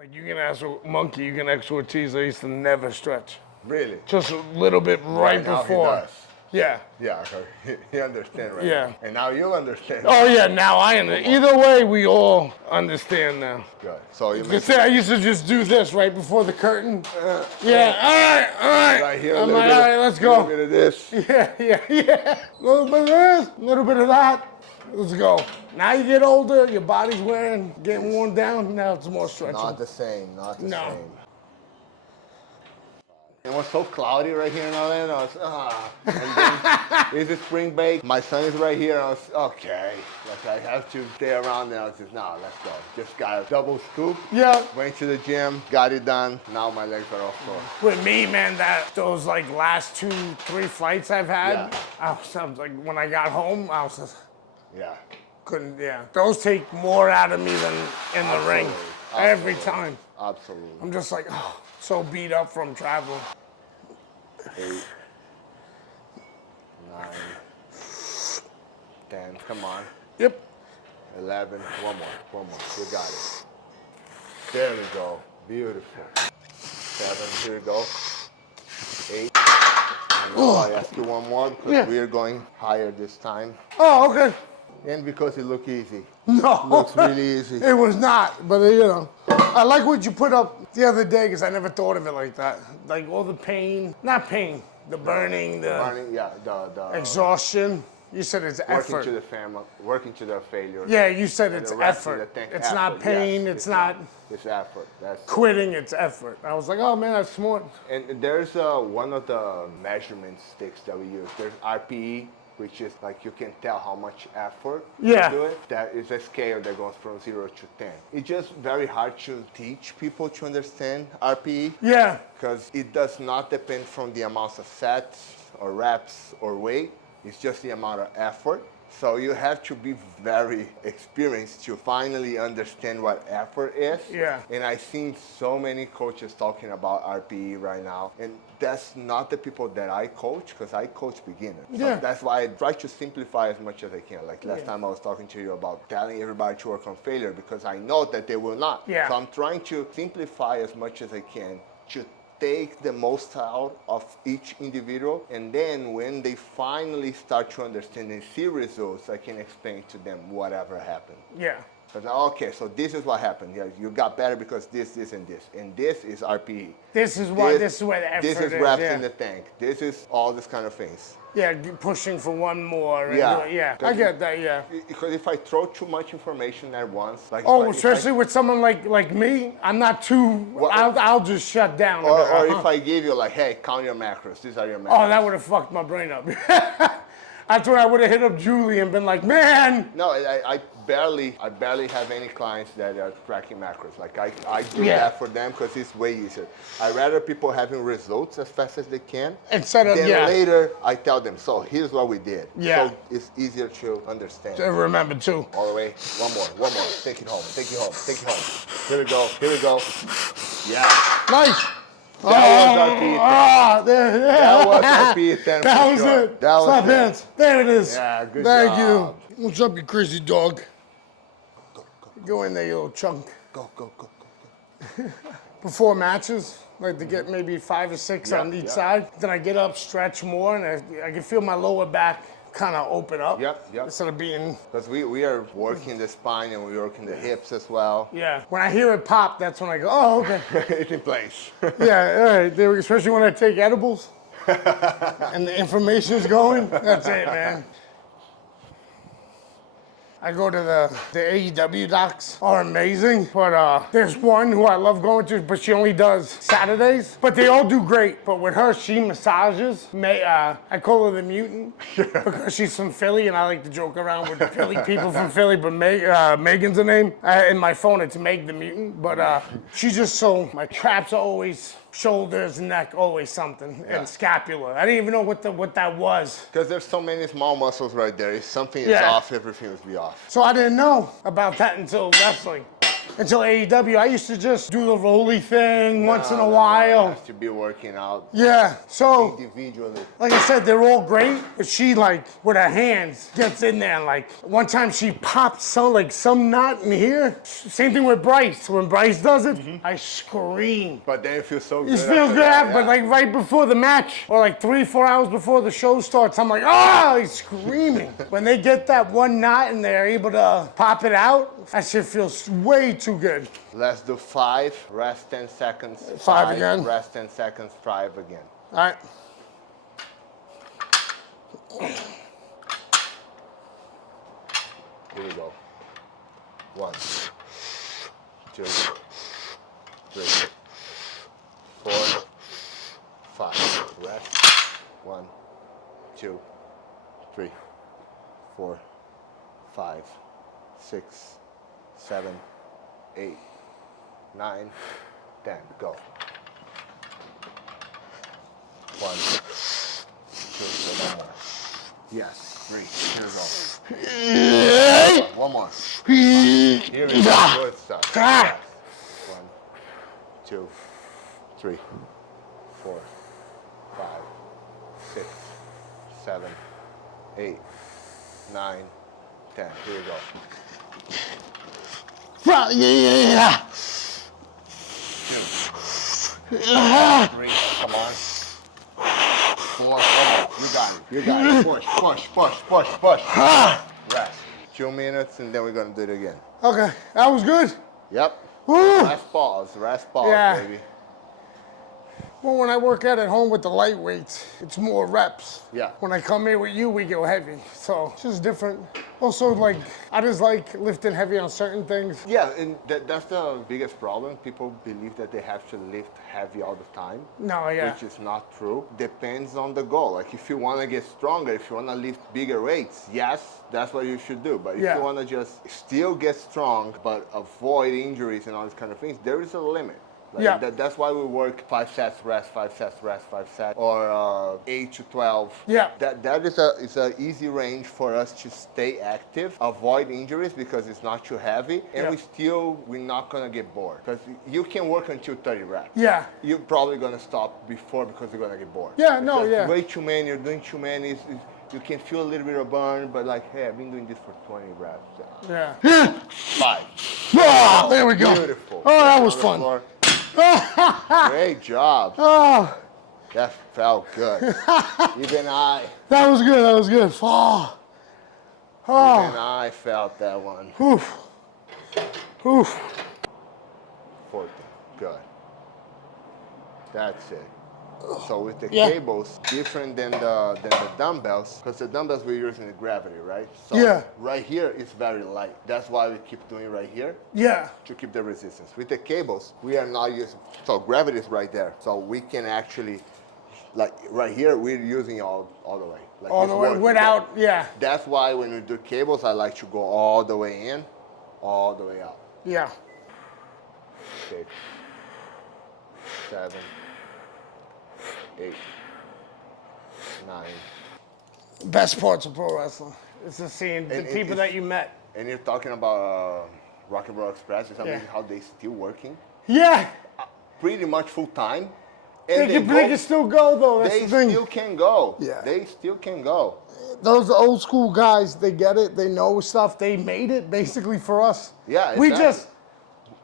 Like you can ask a monkey, you can ask Ortiz, I used to never stretch. Really? Just a little bit right now before. He does. Yeah. Yeah, he understands right Yeah. now. And now you understand. Oh yeah, now I understand. Either way, we all understand now. Good. So you I used to just do this right before the curtain. Yeah, all right. Right here, I'm like, all right, let's go. A little bit of this. Yeah. A little bit of this, a little bit of that. Let's go. Now you get older, your body's getting worn down. Now it's more stretching. Not the same. Same. It was so cloudy right here in Orlando. And then it's a spring break. My son is right here. And I was okay. Like I have to stay around there. I was just let's go. Just got a double scoop. Yeah. Went to the gym, got it done. Now my legs are all sore. With me, man, those like last 2-3 fights I've had, I was like when I got home, I was just Those take more out of me than in the ring. Every time. Absolutely. I'm just like, so beat up from travel. 8, 9, 10, come on. Yep. 11, one more. You got it. There we go. Beautiful. 7, here we go. 8. I ask you one more because we are going higher this time. Oh, okay. And because it looked easy. No. It looks really easy. It was not, but I like what you put up the other day because I never thought of it like that. Like all the pain, not pain, the burning, the exhaustion. You said it's effort. Working to the family, working to their failure. Yeah, you said it's effort. It's not pain, it's not... It's effort. That's quitting, it's effort. I was like, oh man, that's smart. And there's one of the measurement sticks that we use. There's RPE, which is like you can tell how much effort you do it. That is a scale that goes from 0 to 10. It's just very hard to teach people to understand RPE. Yeah. Because it does not depend from the amount of sets or reps or weight. It's just the amount of effort. So you have to be very experienced to finally understand what effort is. Yeah. And I've seen so many coaches talking about RPE right now. And that's not the people that I coach, because I coach beginners. So that's why I try to simplify as much as I can. Like last time I was talking to you about telling everybody to work on failure, because I know that they will not. Yeah. So I'm trying to simplify as much as I can to take the most out of each individual, and then when they finally start to understand and see results, I can explain to them whatever happened. Yeah. Because okay, so this is what happened. Yeah, you got better because this, and this is RPE. This is where the effort is. This is reps in the tank. This is all this kind of things. Yeah, pushing for one more. Yeah. I get that. Yeah. Because if I throw too much information at once, like especially with someone like me, I'm not too. I'll just shut down. Or if I give you like, hey, count your macros. These are your macros. Oh, that would have fucked my brain up. That's when I would have hit up Julie and been like, man. No, I barely have any clients that are tracking macros. Like I do that for them because it's way easier. I'd rather people having results as fast as they can. Instead of, then later I tell them, so here's what we did. Yeah. So it's easier to understand. To remember too. All the way. One more. Take it home. Here we go. Yeah. Nice. That was our P10. That was our P10. That was it. That was Slap it. hands. There it is. Yeah, good Thank job. you. What's up, you crazy dog? Go, Go in there, you little chunk. Go. Before matches, like to get maybe 5 or 6 on each side. Then I get up, stretch more, and I can feel my lower back kind of open up. Yep. Instead of being... Because we are working the spine and we're working the hips as well. Yeah. When I hear it pop, that's when I go, oh, okay. It's in place. Yeah, all right. Especially when I take edibles and the information's going. That's it, man. I go to the AEW docs, are amazing, but there's one who I love going to, but she only does Saturdays. But they all do great, but with her, she massages. I call her the mutant because she's from Philly, and I like to joke around with the Philly people from Philly, but Megan's the name. In my phone, it's Meg the mutant, but she's just so, my traps are always shoulders, neck, always something, and scapula. I didn't even know what that was. Because there's so many small muscles right there. If something is off, everything will be off. So I didn't know about that until wrestling. until AEW. I used to just do the rolly thing once in a while. Has to be working out Yeah, so individually. like I said, they're all great, but she like with her hands gets in there. Like one time she popped some knot in here. Same thing with Bryce. When Bryce does it, I scream. But then it feels so good. It feels good, but like right before the match, or like 3-4 hours before the show starts, I'm like, he's screaming. When they get that one knot and they're able to pop it out, that shit feels way too good. Let's do 5, rest 10 seconds. 5 again. Rest 10 seconds, 5 again. All right. Here we go. 1, 2, 3, 4, 5. Rest. 1, 2, 3, 4, 5, 6, 7, 8, 9, 10. Go. 1, 2, 1 more. Yes. 3. Here we go. One more. Here we go. Good stuff. Yes. 1, 2, 3, 4, 5, 6, 7, 8, 9, 10. Here we go. Yeah. 2, 3. Come on. 4. Come on. You got it. You got it. Push, push, push, push, push. Rest. 2 minutes and then we're gonna do it again. Okay, that was good. Yep. Woo. Rest pause, Yeah. baby. Well, when I work out at home with the lightweights, it's more reps. Yeah. When I come here with you, we go heavy. So it's just different. Also, like, I just like lifting heavy on certain things. Yeah, and that's the biggest problem. People believe that they have to lift heavy all the time. No, yeah. Which is not true. Depends on the goal. Like if you want to get stronger, if you want to lift bigger weights, yes, that's what you should do. But if you want to just still get strong, but avoid injuries and all these kind of things, there is a limit. Like that's why we work 5 sets, rest, 5 sets, rest, 5 sets, or 8 to 12. Yeah. That is a easy range for us to stay active, avoid injuries because it's not too heavy, and we're not gonna get bored. Because you can work until 30 reps. Yeah. You're probably gonna stop before because you're gonna get bored. Yeah, It's no, just yeah. way too many, you're doing too many. You can feel a little bit of burn, but like, hey, I've been doing this for 20 reps. Yeah. 5. Oh, there we go. Beautiful. Oh, that was fun. Great job. Oh, That felt good. Even I. that was good. That was good. Oh. Even I felt that one. Oof. Oof. 14. Good. That's it. So with the cables, different than the dumbbells, because the dumbbells we're using the gravity, right? So right here is very light. That's why we keep doing right here. Yeah. To keep the resistance. With the cables, we are not using, so gravity is right there. So we can actually, like right here, we're using all the way. Like all the way without, That's why when we do cables, I like to go all the way in, all the way out. Yeah. 6, 7, 8, 9. Best parts of pro wrestling is just seeing the people that you met. And you're talking about Rock and Roll Express. It's amazing how they still working. Yeah. Pretty much full time. And they can still go though. That's they the thing. still can go. Yeah. They still can go. Those old school guys, they get it. They know stuff. They made it basically for us. Yeah, exactly.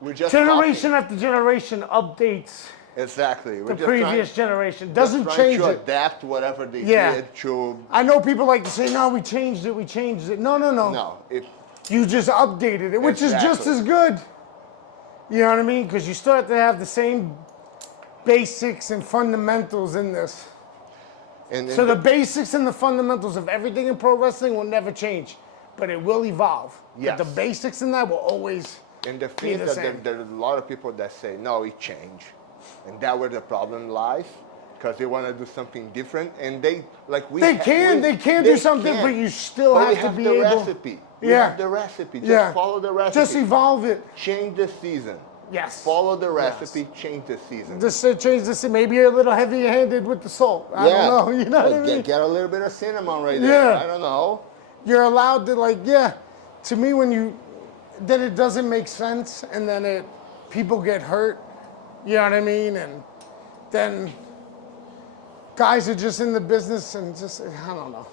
We just generation after generation updates. Exactly. The previous generation doesn't change to it. Adapt whatever they did to. I know people like to say, "No, we changed it. We changed it." No. No. You just updated it, which is just as good. You know what I mean? Because you start to have the same basics and fundamentals in this. So the basics and the fundamentals of everything in pro wrestling will never change, but it will evolve. Yes. But the basics in that will always and the be thing the that same. there's a lot of people that say, no, it changed. And that's where the problem lies. Because they want to do something different, and they can do something, but you still have to be able. Recipe. We have the recipe. Just follow the recipe. Just evolve it. Change the season. Yes. Follow the recipe. Change the season. Just change the season. Maybe a little heavy-handed with the salt. I don't know. You know what I mean? Get a little bit of cinnamon right there. I don't know. You're allowed to To me, when you then it doesn't make sense, and then people get hurt. You know what I mean? And then guys are just in the business and just, I don't know.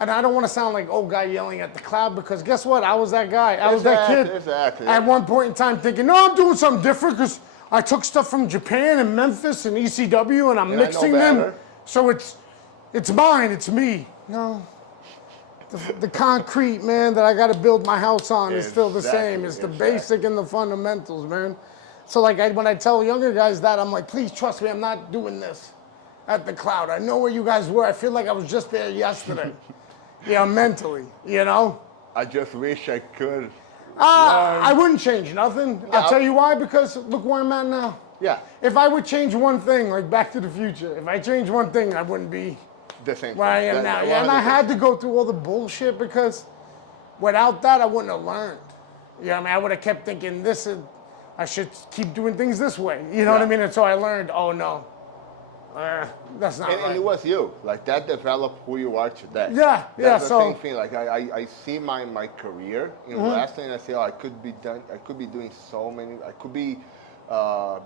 And I don't want to sound like old guy yelling at the crowd, because guess what? I was that guy. I was that kid. Exactly. At one point in time thinking, no, I'm doing something different because I took stuff from Japan and Memphis and ECW and I'm mixing them. So it's mine, it's me. No. The concrete, man, that I got to build my house on is still the same. It's the basic and the fundamentals, man. So like when I tell younger guys that, I'm like, please trust me, I'm not doing this at the Cloud. I know where you guys were. I feel like I was just there yesterday. Yeah, mentally, you know? I just wish I could. I wouldn't change nothing. Yeah, I'll tell you why, because look where I'm at now. Yeah. If I would change one thing, like Back to the Future, if I changed one thing, I wouldn't be the same where I am now. Yeah, and I had to go through all the bullshit, because without that, I wouldn't have learned. You know what I mean? I would have kept thinking I should keep doing things this way. You know what I mean? And so I learned, oh no. That's not right. And it was you. Like, that developed who you are today. Yeah, That's the same thing. Like, I see my career in wrestling, and I say, oh, I could be doing so many, I could be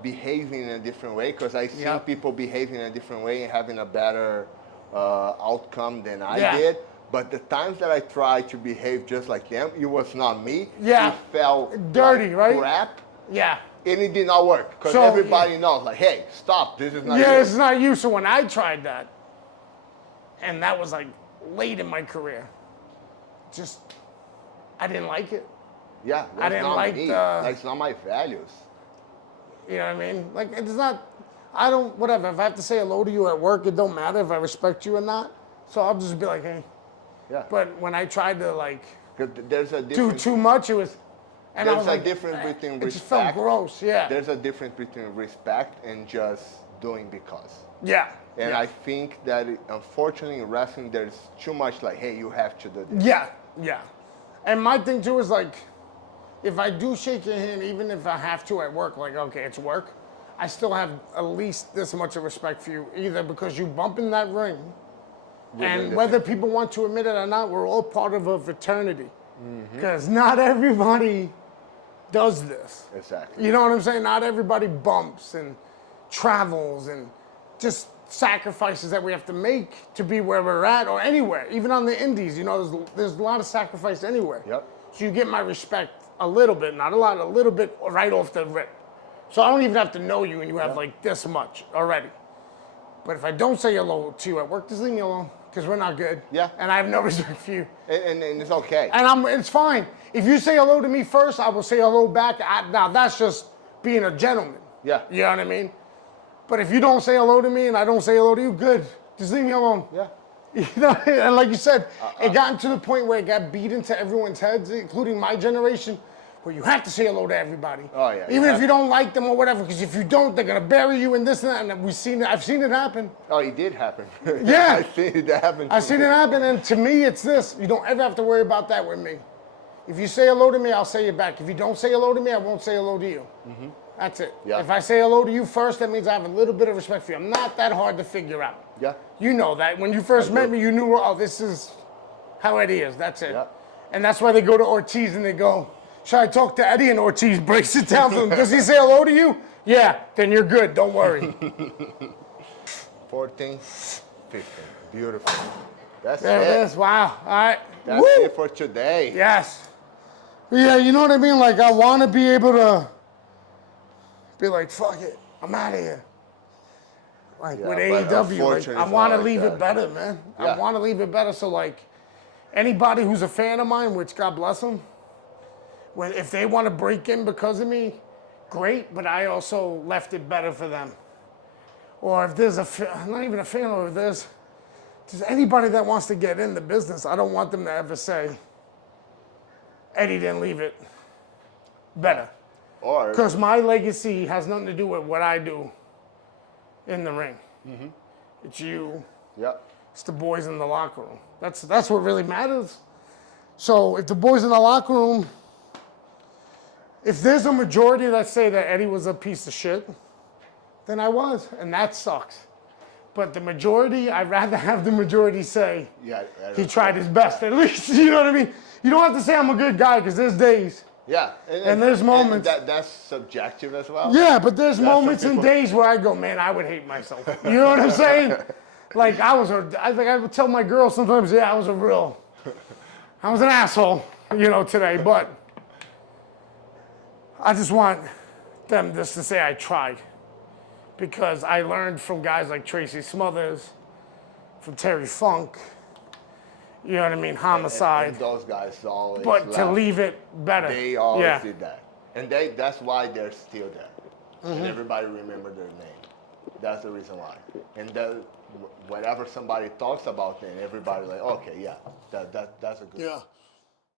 behaving in a different way, because I see people behaving in a different way and having a better outcome than I did. But the times that I tried to behave just like them, it was not me. Yeah. It felt dirty, like right? crap. Yeah. And it did not work, because everybody knows, like, hey, stop, this is not you. Yeah, it's not you. So when I tried that, and that was like late in my career, I didn't like it. Yeah, I didn't like me. That's not my values. You know what I mean? Like, it's not, whatever. If I have to say hello to you at work, it don't matter if I respect you or not. So I'll just be like, hey. Yeah. But when I tried to, like, there's a do too much, it was... And there's a difference between respect. It just felt gross, yeah. There's a difference between respect and just doing because. Yeah. And I think that, unfortunately, in wrestling, there's too much like, hey, you have to do this. Yeah, yeah. And my thing, too, is like, if I do shake your hand, even if I have to at work, like, okay, it's work, I still have at least this much of respect for you, either because you bump in that ring, and whether people want to admit it or not, we're all part of a fraternity. Because not everybody does this. Exactly. You know what I'm saying? Not everybody bumps and travels and just sacrifices that we have to make to be where we're at, or anywhere. Even on the indies, you know, there's a lot of sacrifice anywhere. Yep. So you get my respect a little bit, not a lot, a little bit right off the rip. So I don't even have to know you, and you have like this much already. But if I don't say hello to you at work, just leave me alone, because we're not good. Yeah. And I have no respect for you. And it's okay. And it's fine. If you say hello to me first, I will say hello back. Now, that's just being a gentleman. Yeah. You know what I mean? But if you don't say hello to me and I don't say hello to you, good. Just leave me alone. Yeah. You know, and like you said, it got to the point where it got beat into everyone's heads, including my generation, where you have to say hello to everybody. Oh, yeah. Even if you don't like them or whatever, because if you don't, they're going to bury you and this and that. And I've seen it happen. Oh, it did happen. Yeah. I've seen it happen. I've seen it happen. And to me, it's this. You don't ever have to worry about that with me. If you say hello to me, I'll say it back. If you don't say hello to me, I won't say hello to you. That's it. Yeah. If I say hello to you first, that means I have a little bit of respect for you. I'm not that hard to figure out. Yeah. You know that. When you first met me, you knew, oh, this is how Eddie is. That's it. Yeah. And that's why they go to Ortiz and they go, should I talk to Eddie? And Ortiz breaks it down to them. Does he say hello to you? Yeah, then you're good. Don't worry. 14, 15. Beautiful. That's there it is. Wow. All right. That's it for today. Yes. Yeah, you know what I mean? Like, I want to be able to be like, fuck it. I'm out of here. Like, with AEW, like, I want to leave it better, man. Yeah. I want to leave it better. So, like, anybody who's a fan of mine, which God bless them, if they want to break in because of me, great, but I also left it better for them. Or if there's I'm not even a fan, or if there's just anybody that wants to get in the business, I don't want them to ever say, Eddie didn't leave it better. Because my legacy has nothing to do with what I do in the ring. It's you. Yep. It's the boys in the locker room. That's what really matters. So if the boys in the locker room, if there's a majority that say that Eddie was a piece of shit, then I was, and that sucks. But the majority, I'd rather have the majority say, he tried his best, at least. You know what I mean? You don't have to say I'm a good guy, because there's days Yeah, And there's moments. That's subjective as well. Yeah, but there's moments and days where I go, man, I would hate myself. You know what I'm saying? Like I would tell my girl sometimes, yeah, I was an asshole, today. But I just want them just to say I tried, because I learned from guys like Tracy Smothers, from Terry Funk. You know what I mean? Homicide. And those guys always. But to leave it better. They always did that, and that's why they're still there, and everybody remember their name. That's the reason why. And whenever somebody talks about them, everybody like, okay, yeah, that's a good. Yeah.